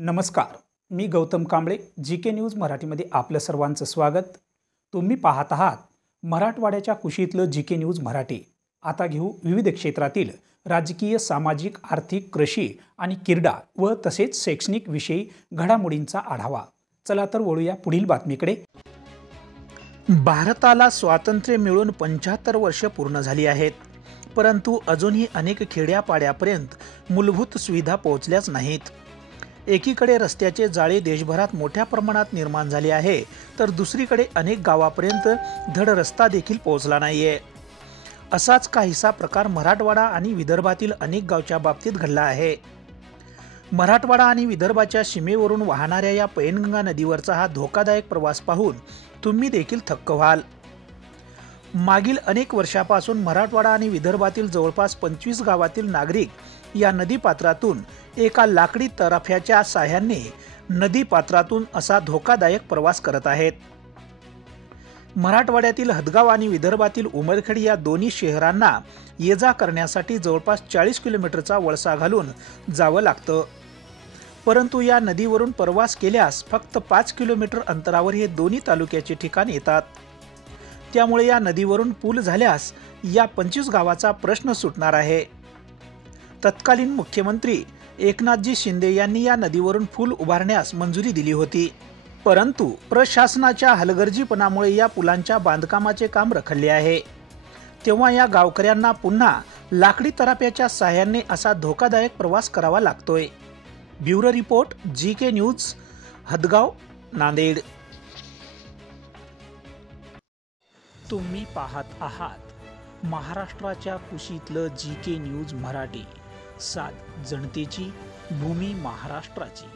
नमस्कार, मी Gautam Kamble. GK. News मराठीमध्ये आपलं सर्वांचं स्वागत. तुम्ही पाहत आहात मराठवाड्याच्या कुशीतलं जी.के. न्यूज मराठी. आता घेऊ विविध क्षेत्रातील राजकीय, सामाजिक, आर्थिक, कृषी आणि क्रीडा व तसेच शैक्षणिक विषयी घडामोडींचा आढावा. चला तर वळूया पुढील बातमीकडे. भारताला स्वातंत्र्य मिळून 75 वर्ष पूर्ण झाली आहेत, परंतु अजूनही अनेक खेड्यापाड्यापर्यंत मूलभूत सुविधा पोहोचल्याच नाहीत. एकीकडे रस्त्याचे जाळे देशभरात मोठ्या प्रमाणात निर्माण झाले आहे, तर दुसरीकडे अनेक गावापर्यंत धड रस्ता देखील पोहोचला नाहीये. असाच काहीसा प्रकार मराठवाडा आणि विदर्भातील अनेक गावच्या बाबतीत घडला आहे. मराठवाडा आणि विदर्भाच्या सीमेवरून वाहणाऱ्या या पैनगंगा नदीवरचा हा धोकादायक प्रवास पाहून तुम्ही देखील थक्क व्हाल. मागील अनेक वर्षापासून मराठवाडा आणि विदर्भातील जवळपास 25 गावातील नागरिक या नदीपात्रातून एका लाकडी तराफ्याच्या साह्याने नदीपात्रातून असा धोकादायक प्रवास करत आहेत. मराठवाड्यातील हदगाव आणि विदर्भातील उमरखेड या दोन्ही शहरांना ये जा करण्यासाठी जवळपास 40 किलोमीटरचा वळसा घालून जावं लागतं. परंतु या नदीवरून प्रवास केल्यास फक्त 5 किलोमीटर अंतरावर हे दोन्ही तालुक्याचे ठिकाण येतात. त्यामुळे या नदीवरून पूल झाल्यास या 25 गावाचा प्रश्न सुटणार आहे. तत्कालीन मुख्यमंत्री एकनाथजी शिंदे यांनी या नदीवरून पूल उभारण्यास मंजुरी दिली होती, परंतु प्रशासनाच्या हलगर्जीपणामुळे या पुलांच्या बांधकामाचे काम रखडले आहे. तेव्हा या गावकऱ्यांना पुन्हा लाकडी तराफ्याच्या साह्याने असा धोकादायक प्रवास करावा लागतोय. Bureau report, GK. News, Hadgaon, Nanded. तुम्ही पाहत आहात महाराष्ट्राच्या कुशीतलं जी.के. न्यूज मराठी. सात जनतेची, भूमी महाराष्ट्राची.